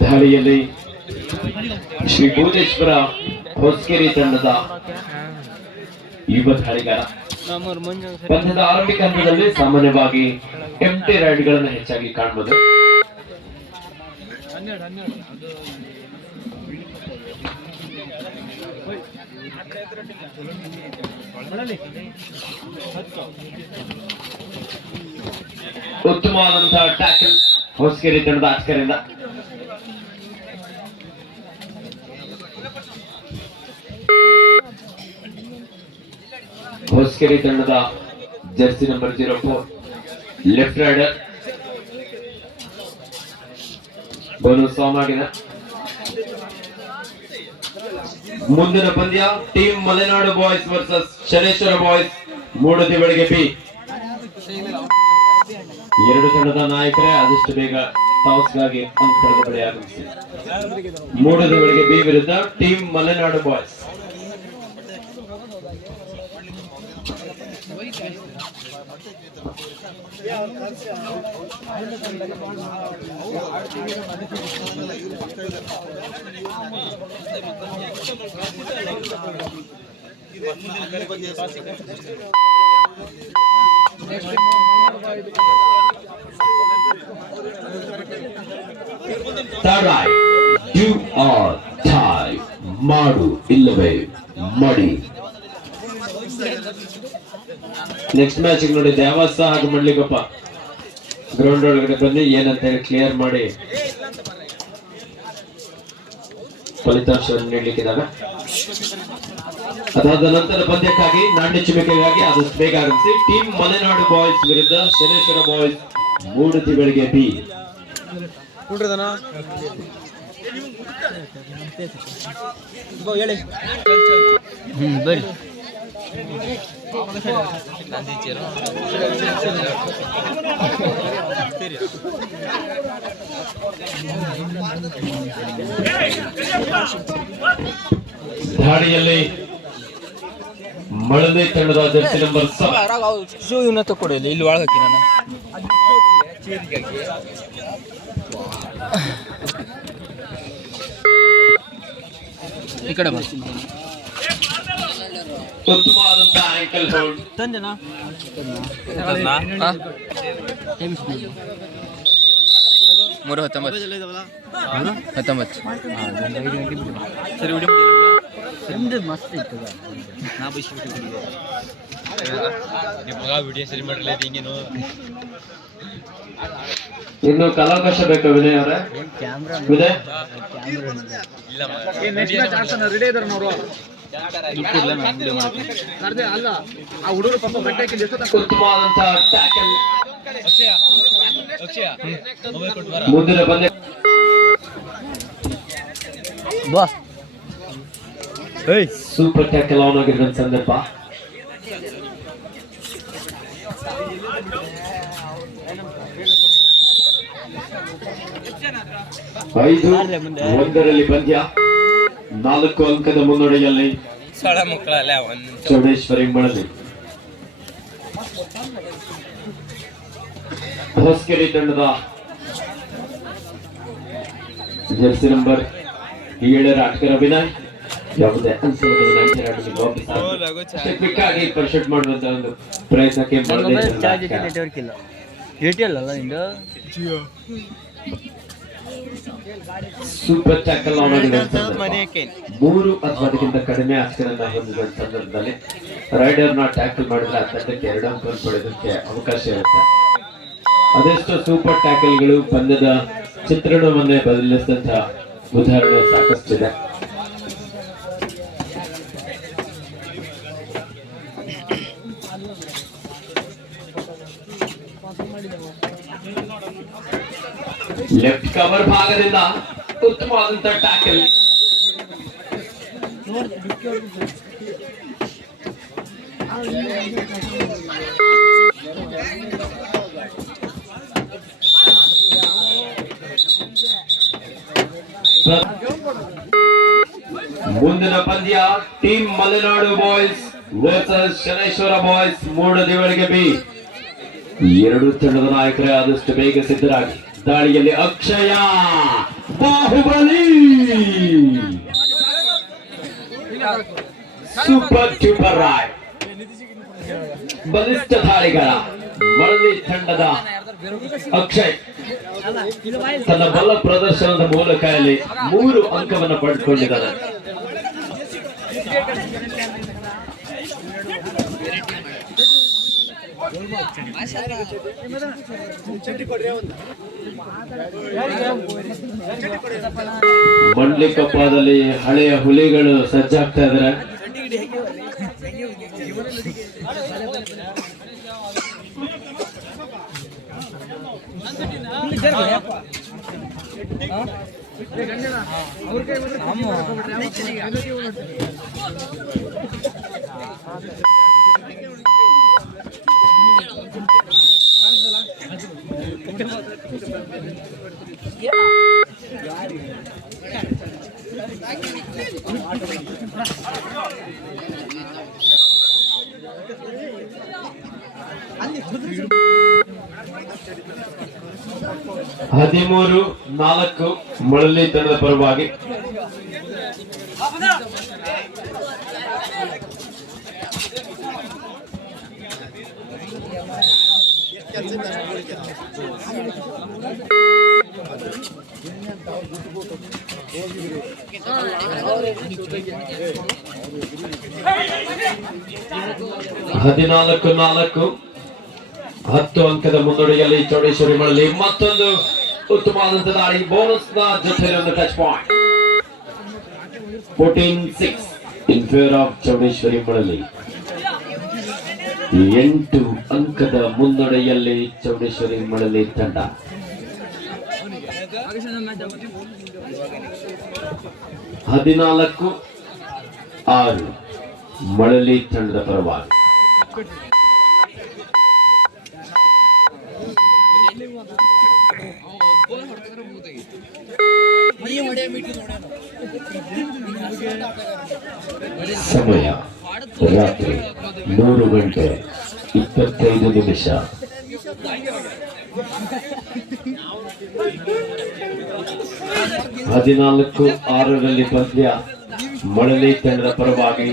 ದಾಳಿಯಲ್ಲಿ ಶ್ರೀ ಭೂತೇಶ್ವರ ಹೊಸಕೆರೆ ತಂಡದ ಯುವ ದಾಳಿಗಾರ. ಪಂದ್ಯದ ಆರಂಭಿಕ ಹಂತದಲ್ಲಿ ಸಾಮಾನ್ಯವಾಗಿ ಎಂಟಿ ರೈಡ್ಗಳನ್ನು ಹೆಚ್ಚಾಗಿ ಕಾಣಬಹುದು. ಉತ್ತಮವಾದಂತಹ ಟ್ಯಾಕಲ್ ಹೊಸಕೆರೆ ತಂಡದ ಆಚಕರಿಂದ. ಹೊಸಕೆರೆ ತಂಡದ ಜರ್ಸಿ ನಂಬರ್ 04 ಲೆಫ್ಟ್ ರೈಡರ್ ಬನು ಸಾಮಾಡಿನ. ಮುಂದಿನ ಪಂದ್ಯ team Malenadu boys versus Shaneshwara boys ಮೂಡದಿ ಬೆಳಗ್ಗೆ ಬಿ. ಎರಡು ತಂಡದ ನಾಯಕರೇ ಆದಷ್ಟು ಬೇಗ ಟಾಸ್ಗಾಗಿ ಅಂಕಗಳ ಬಳಿ ಆಗಮಿಸಿ. ಮೂಡದಿ ಬೆಳಗ್ಗೆ ಬಿ ವಿರುದ್ಧ team Malenadu boys. Do or die, ಮಾಡು ಇಲ್ಲವೇ ಮಾಡಿ. ನೆಕ್ಸ್ಟ್ ಮ್ಯಾಚ್ ನೋಡಿ ದೇವಸ್ಥ ಹಾಗೂ ಮಡ್ಲಿಗಪ್ಪ ಗ್ರೌಂಡ್ ಒಳಗಡೆ ಬನ್ನಿ, ಏನಂತ ಹೇಳಿ ಕ್ಲಿಯರ್ ಮಾಡಿ ಫಲಿತಾಂಶವನ್ನು ನೀಡಲಿಕ್ಕಿದಾಗ. ಅದಾದ ನಂತರ ಪಂದ್ಯಕ್ಕಾಗಿ ನಾಣ್ಯ ಚಿಮಿಕೆಗಾಗಿ ಆದಷ್ಟು ಬೇಗ ಆಗಮಿಸಿ. ಟೀಮ್ ಮಲೆನಾಡು ಬಾಯ್ಸ್ ವಿರುದ್ಧ ಶನೇಶ್ವರ ಬಾಯ್ಸ್ ಮೂಡತಿ ಬೆಳಗ್ಗೆ ಬಿ. ದಾಳಿಯಲ್ಲಿ ಮಳದೆ ತಂಡದ ಜರ್ಸಿ ನಂಬರ್ ತಕೊಡಿಲ್ಲ ಇಲ್ಲಿ ಒಳಗೆ ಹಾಕಿ ನಾನು ಈ ಕಡೆ ಬರ್ತೀನಿ. ಉತ್ತಮವಾದಂತಹ ಆಂಕಲ್ ಹೋಲ್ಡ್ ತಂದೆನಾ 3:19 ಸರಿ ವಿಡಿಯೋ ಮಸ್ತ್ ಇತ್ತು. ನಾ ವಿಡಿಯೋ ಸರಿ ಮಾಡಲಿಲ್ಲ ಹಿಂಗೇನು. ಇನ್ನು ಕಲಾವಕಾಶ ಬೇಕು ವಿನಯ್ ಅವರೇ. ವಿನಯ್ ಉತ್ತಮವಾದಂತಹ ಟ್ಯಾಕಲ್. ಮುಂದಿನ ಪಂದ್ಯ ಸೂಪರ್ ಟ್ಯಾಕಲ್ ಆನ್ ಆಗಿರುವ ಸಂದರ್ಭ. ಐದು ಒಂದರಲ್ಲಿ ಪಂದ್ಯ. 4 ಅಂಕದ ಮುನ್ನಡೆಯಲ್ಲಿ ಚೌಡೇಶ್ವರಿ ಮಳದಿ. ಹೊಸಕೆರೆ ತಂಡದ ಜರ್ಸಿ ನಂಬರ್ 7 ಆಟಗಾರ ವಿನಯ್ ಯಾವುದೇ ಕ್ವಿಕ್ ಆಗಿ ಪರ್ಶೆಟ್ ಮಾಡುವಂತ ಒಂದು ಪ್ರಯತ್ನಕ್ಕೆ ಸೂಪರ್ ಟ್ಯಾಕಲ್ ಆನ್ ಆಗಿರುವ 3 ಅಥವಾ ಅದಕ್ಕಿಂತ ಕಡಿಮೆ ಆಟಗಾರರನ್ನ ಹೊಂದಿದ ಸಂದರ್ಭದಲ್ಲಿ ರೈಡರ್ನ ಟ್ಯಾಕಲ್ ಮಾಡಿದ್ರೆ ಅತ್ಯಂತಕ್ಕೆ 2 ಅಂಕ ಪಡೆಯೋದಕ್ಕೆ ಅವಕಾಶ ಇರುತ್ತೆ. ಅದೆಷ್ಟೋ ಸೂಪರ್ ಟ್ಯಾಕಲ್ಗಳು ಪಂದ್ಯದ ಚಿತ್ರಣವನ್ನೇ ಬದಲಿಸಿದಂತಹ ಉದಾಹರಣೆ ಸಾಕಷ್ಟಿದೆ. ಲೆಫ್ಟ್ ಕವರ್ ಭಾಗದಿಂದ ಉತ್ತಮವಾದಂತಹ ಟ್ಯಾಕಲ್. ಮುಂದಿನ ಪಂದ್ಯ team Malenadu boys versus Shaneshwara boys ಮೂಡದಿವಳಿಗೆ ಬಿ. ಎರಡು ತಂಡದ ನಾಯಕರೇ ಆದಷ್ಟು ಬೇಗ ಸಿದ್ಧರಾಗಿ. ದಾಳಿಯಲ್ಲಿ ಅಕ್ಷಯ ಬಾಹುಬಲಿ ಸೂಪರ್ ಟ್ಯೂಪರ್ ರಾಯ್ ಬಲಿಷ್ಠ ದಾಳಿಗಳ ಮಳಲಿ ತಂಡದ ಅಕ್ಷಯ್ ತನ್ನ ಬಲ ಪ್ರದರ್ಶನದ ಮೂಲಕ ಇಲ್ಲಿ 3 ಅಂಕವನ್ನು ಪಡೆದುಕೊಂಡಿದ್ದಾರೆ. ಮಂಡ್ಲಿ ಕಪ್ಪದಲ್ಲಿ ಹಳೆಯ ಹುಲಿಗಳು ಸಜ್ಜಾಗ್ತಾ ಇದ್ದಾರೆ. ಹದಿಮೂರು 4 ಮಳಲಿ ತಂಡದ ಪರವಾಗಿ. ಹದಿನಾಲ್ಕು 4 10 ಅಂಕದ ಮುನ್ನಡೆಯಲ್ಲಿ ಚೌಡೇಶ್ವರಿ ಮಳಲಿ. ಮತ್ತೊಂದು ಉತ್ತಮವಾದಂತಹ ದಾಳಿ ಬೋನಸ್ ನ ಜೊತೆ ಒಂದು touch point. 14-6 in favour of Chowdeshwari Malali. 8 ಅಂಕದ ಮುನ್ನಡೆಯಲ್ಲಿ ಚೌಡೇಶ್ವರಿ ಮಳಲಿ ತಂಡ. 14-6 ಮಳಲಿ ತಂಡದ ಪರವಾಗಿ. ಸಮಯ ರಾತ್ರಿ 3:25. 14-6 ಪಂದ್ಯ ಮಳಲಿ ತಂಡದ ಪರವಾಗಿ.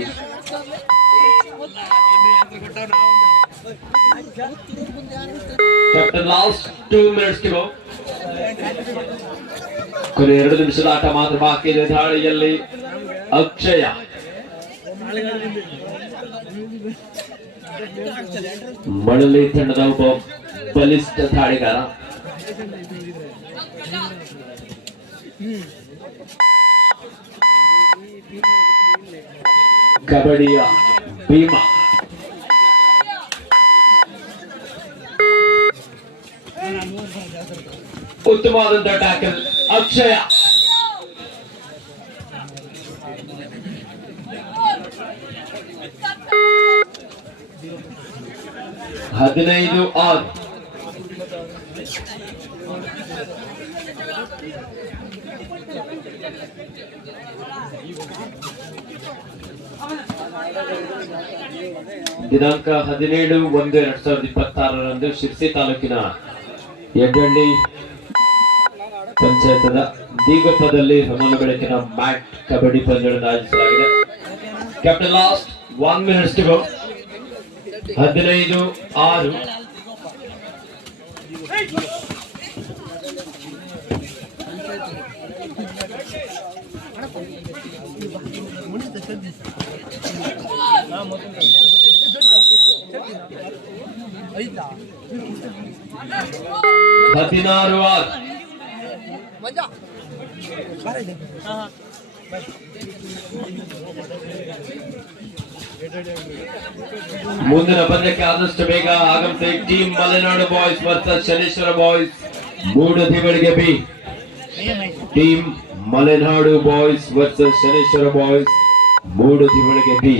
Captain last 2 minutes to go. ಕೊನೆ 2 ನಿಮಿಷದ ಆಟ ಮಾತ್ರ ಬಾಕಿ ಇದೆ. ದಾಳಿಯಲ್ಲಿ ಅಕ್ಷಯ ಮಳಲಿ ತಂಡದ ಒಬ್ಬ ಬಲಿಷ್ಠ ದಾಳಿಗಾರ. ಕಬಡ್ಡಿಯ ಭೀಮಾ. ಉತ್ತಮವಾದಂತಹ ಟ್ಯಾಕಲ್ ಅಕ್ಷಯ. ಹದಿನೈದು 6 ದಿನಾಂಕ 17/1/2026 ಶಿರ್ಸಿ ತಾಲೂಕಿನ ಯಡ್ಡಳ್ಳಿ ಪಂಚಾಯತದ ದೀಗಪ್ಪದಲ್ಲಿ ಹೊನ್ನಲು ಬೆಳಕಿನ ಮ್ಯಾಟ್ ಕಬಡ್ಡಿ ಪಂದ್ಯಗಳನ್ನು ಆಯೋಜಿಸಲಾಗಿದೆ. Captain last 1 minute to go. 15-6 16-6 ಮುಂದಿನ ಪಂದ್ಯಕ್ಕೆ ಆದಷ್ಟು ಬೇಗ ಆಗಮಿಸಿ. Team Malenadu boys versus Shaneshwara boys ಮೂಡದಿವಳಿಗೆ ಬಿ. Team Malenadu boys versus Shaneshwara boys ಮೂಡದಿವಳಿಗೆ ಬಿ.